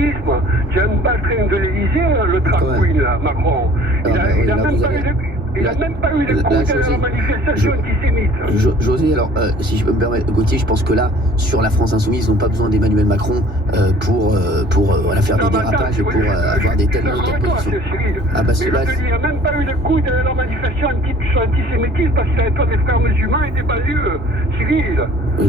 l'antisémitisme. Tu as un baltringue de l'Élysée, le drag queen, là, Macron. Il n'a même pas eu le coup de la manifestation antisémite. José, alors, si je peux me permettre, Gauthier, je pense que là, sur la France Insoumise, ils n'ont pas besoin d'Emmanuel Macron pour faire des dérapages et pour avoir des telles positions. Ah bah c'est là. Il n'a même pas eu le coup de la manifestation antisémitisme parce qu'il avait peur des frères musulmans et des banlieues, Cyril.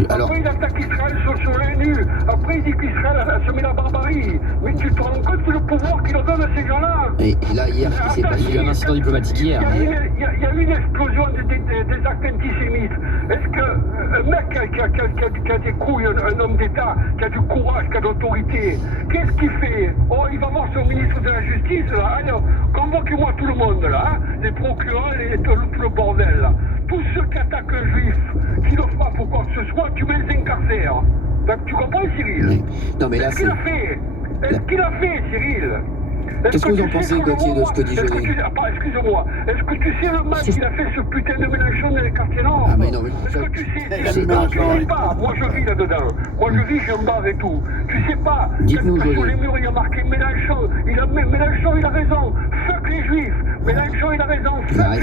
Après, il attaque Israël sur l'ONU. Après, il dit qu'Israël a semé la barbarie. Mais tu te rends compte du pouvoir qu'il donne à ces gens-là? Et là, hier, il y a eu un incident diplomatique hier. Il y a eu une explosion des actes antisémites. Est-ce qu'un mec qui a des couilles, un homme d'État, qui a du courage, qui a de l'autorité, qu'est-ce qu'il fait? Oh, il va voir son ministre de la Justice, là. Alors, convoquez-moi tout le monde, là. Hein, les procureurs, tout le bordel, là. Tous ceux qui attaquent un juif, qui le frappent ou quoi que ce soit, tu les incarcères. Donc, tu comprends, Cyril? Non, mais là, Est-ce qu'il a fait? Est-ce qu'il a fait, Cyril? Qu'est-ce que vous en pensez, Gauthier, de ce que dit José? Excuse-moi, est-ce que tu sais le mal qu'il a fait ce putain de Mélenchon dans les quartiers nord? Ah, mais non, mais... Est-ce que tu sais? Non, tu sais pas. Moi, je vis là-dedans. Moi, je vis, je me barre et tout. Tu sais pas. Dites-nous, José. Sur les murs, il y a marqué Mélenchon. Mélenchon, il a raison. Fuck les juifs. Mélenchon, il a raison. Fuck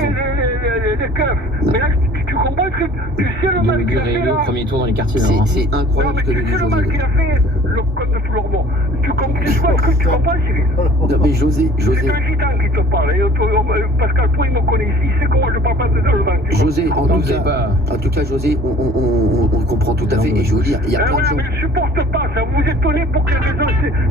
les keufs. Mélenchon, tu comprends ce que... Tu sais le mal qu'il a fait, là? Le premier tour dans les quartiers nord. C'est incroyable ce que nous dit José. Tu sais le mal qu'il a fait, le code de Toulon. Tu comprends, Cyril? Non, mais José... C'est un gitan qui te parle. Pascal, toi, il me connaît ici. C'est comment je parle pas de le ventre. José, en tout cas, José, on comprend tout à fait. Et je veux dire, il y a plein de gens... Mais je ne supporte pas ça. Vous vous étonnez pour quelle raison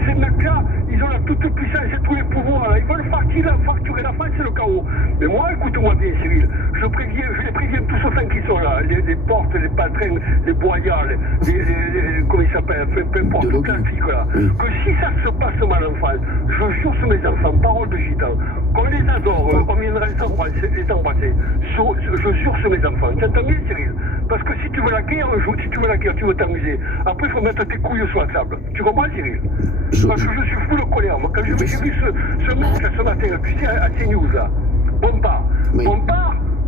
ces mecs-là, ils ont la toute puissance et tous les pouvoirs. Là. Ils veulent facturer la France, c'est le chaos. Mais moi, écoute-moi bien, Cyril. Je les préviens tous autant qu'ils sont là. Les portes, les patrons, les boyards, comment ils s'appellent, peu importe, tout classique là. Que si ça se passe mal en France, je jure sur mes enfants, parole de gitan, qu'on les adore, on viendra les embrasser. Je jure sur mes enfants. Tu entends bien, Cyril? Parce que si tu veux la guerre, tu veux t'amuser. Après, il faut mettre tes couilles sur la table. Tu comprends, Cyril? Parce que je suis fou de colère. Moi, quand j'ai vu ce mec ce matin, tu sais, à CNews, là, Bompard,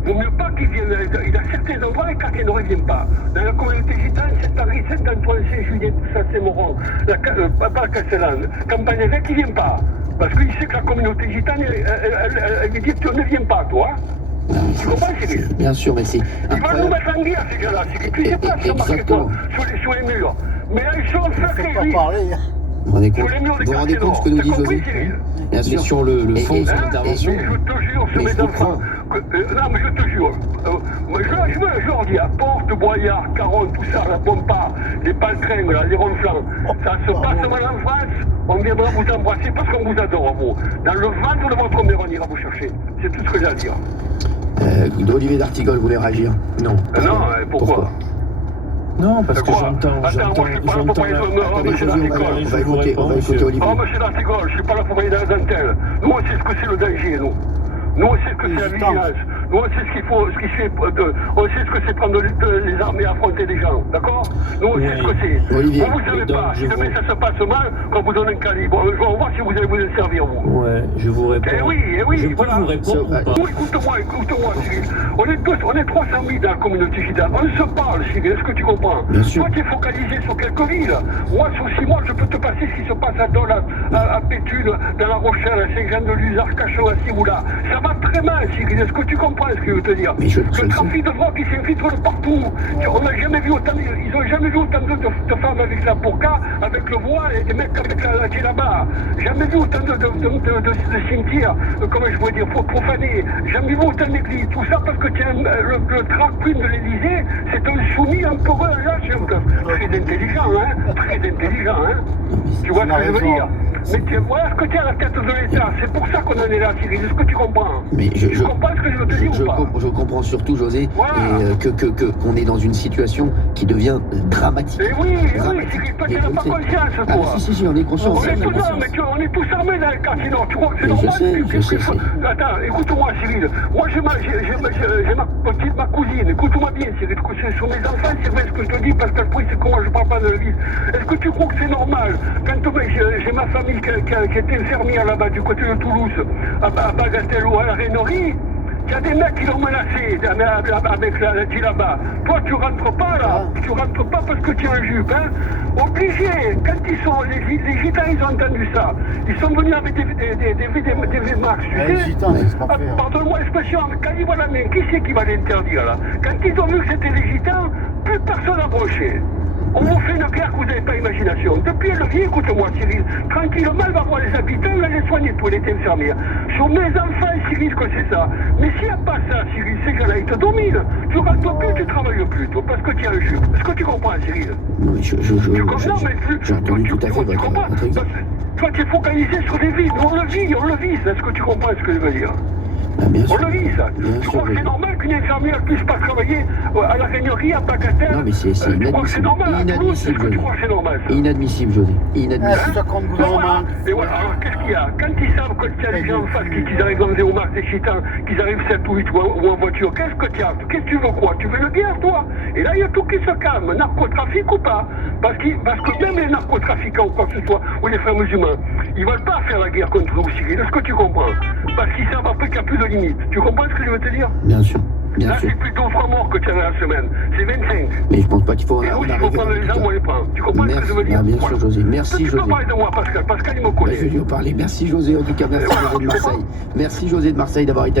vaut mieux pas qu'il vienne. Il a certains endroits, les quartiers ne reviennent pas. Dans la communauté gitane, c'est Paris, Saint-Antoine, Saint-Julien, tout ça, c'est Moron, pas Castellane. Campagne évêque, il ne vient pas. Parce qu'il sait que la communauté gitane, elle dit tu ne viens pas, toi. Tu comprends, Cyril? Bien sûr, mais c'est ils vont nous mettre en guerre, ces gars-là. Tu sais pas, c'est marqué toi, sur les murs. Mais là, ils sont sacrés, lui. Vous vous rendez compte de ce que nous dit José? Bien sûr, sur le fond de son intervention. Je te jure, sur mes enfants. Non, mais je te jure. Je leur dis, à Porte, Boyard, Caronne, tout ça, la Bompard, les paltringues, les ronflants. Ça se passe mal en France, on viendra vous embrasser parce qu'on vous adore, vous. Dans le ventre de votre mère, on ira vous chercher. C'est tout ce que j'ai à dire. Olivier d'Artigol voulait réagir? Non. Non, pourquoi? Non, parce que j'entends. Monsieur D'Artigol. On va écouter Olivier. Oh, monsieur D'Artigol, je suis pas là pour parler dentelle. Nous, on sait ce que c'est le danger, nous. Nous, on sait ce que c'est la vigilance. Nous, on sait on sait ce que c'est prendre les armes et affronter des gens, d'accord? Nous, on sait ce que c'est. Olivier. Vous savez pas. Si demain ça se passe mal, quand vous donnez un calibre, on va voir si vous allez vous en servir, vous. Ouais, je vous réponds. Eh oui, je voilà. peux vous répondre ou pas? Écoute-moi, Cyril. On est 300 000 dans la communauté gitane. On se parle, Cyril. Est-ce que tu comprends? Bien sûr. Toi, tu es focalisé sur quelques villes. Moi, sur 6 mois, je peux te passer ce qui se passe à Dole, à Béthune, dans La Rochelle, à Saint-Jean-de-Luz, à Arcachon, à Ciboula. Ça va très mal, Cyril. Est-ce que tu comprends ce que je veux te dire? Le trafic de drogue, il s'infiltre de partout. On n'a jamais vu autant, ils n'ont jamais vu autant de femmes avec la burqa, avec le voile, et des mecs avec la djellaba. Jamais vu autant de cimetières, comment je pourrais dire, profanés. Jamais vu autant d'églises. Tout ça parce que le drag queen de l'Élysée, c'est un soumis empereur, là, c'est très intelligent, hein. Très intelligent, hein. Tu vois ce que je veux dire? Mais voilà ce que tu as à la tête de l'État. C'est pour ça qu'on en est là, Cyril. Est-ce que tu comprends? Mais tu comprends ce que je veux te dire ou pas? Je comprends surtout, José, voilà. qu'on est dans une situation qui devient dramatique. Et oui, Cyril, toi, tu n'as pas conscience, toi. Si, on est conscient. On est tous armés dans le quartier nord. Tu crois que c'est normal? Je sais. Attends, écoute-moi, Cyril. Moi, j'ai ma cousine. Écoute-moi bien, Cyril. Sur mes enfants, c'est vrai ce que je te dis, parce que le prix, c'est que moi, je parle pas de la vie. Est-ce que tu crois que c'est normal? Quand j'ai ma famille qui est infirmière là-bas, du côté de Toulouse, à Bagatelle ou à la Rainerie, Il y a des mecs qui l'ont menacé avec la djellaba. Toi, tu rentres pas là. Tu rentres pas parce que tu es un jupe. Hein. Obligé. Quand les gitans, ils ont entendu ça. Ils sont venus avec des VMAX. Les gitans, c'est pas fait. Pardonne-moi l'expression, quand ils voient la main, qui c'est qui va l'interdire là? Quand ils ont vu que c'était les gitans, plus personne n'a broché. On vous fait une guerre que vous n'avez pas imagination. Depuis le vie, écoute-moi Cyril, tranquillement, elle va voir les habitants, elle va les soigner pour les infirmières. Sur mes enfants, Cyril, que c'est ça. Mais s'il n'y a pas ça, Cyril, ces gars-là, ils te dominent. Tu rentres plus, tu travailles plus, toi, parce que tu as un jupe. Est-ce que tu comprends, Cyril? Oui, j'ai entendu tout à fait votre exemple. Toi, tu es focalisé sur des vies. On le vit, ça. Est-ce que tu comprends ce que je veux dire? Bien sûr. On le vit, ça. Tu crois que c'est normal qu'une infirmière ne puisse pas travailler à la Régnerie, à Bagatelle? Non, mais c'est inadmissible. Est-ce que tu crois que c'est normal, ça? Inadmissible, José. Inadmissible. Ça compte gouvernement. Et voilà, alors qu'est-ce qu'il y a? Quand ils savent qu'il y a des gens en face qui arrivent dans des homards, des chitans, qu'ils arrivent 7 ou 8 ou en voiture, qu'est-ce que tu as? Qu'est-ce que tu veux quoi? Tu veux une guerre, toi? Et là, il y a tout qui se calme. Narcotrafic ou pas? Parce que même les narcotrafiquants ou quoi que ce soit, ou les frères musulmans, ils ne veulent pas faire la guerre contre nous, Cyril. Est-ce que tu comprends? Parce qu'ils savent après qu'il n'y a plus de limite. Tu comprends ce que je veux te dire? Bien sûr. Là, c'est plus de 2 ou 3 morts que tu as dans la semaine. C'est 25. Mais je pense pas qu'il faut. Et nous, il faut prendre les armes, on les prend. Tu comprends ce que je veux dire? Bien sûr, José. Merci, Tu José. peux parler de moi, Pascal. Pascal, il me connaît. Je vais lui en parler. Merci, José. En tout cas, merci, José de Marseille. Merci, José de Marseille, d'avoir été.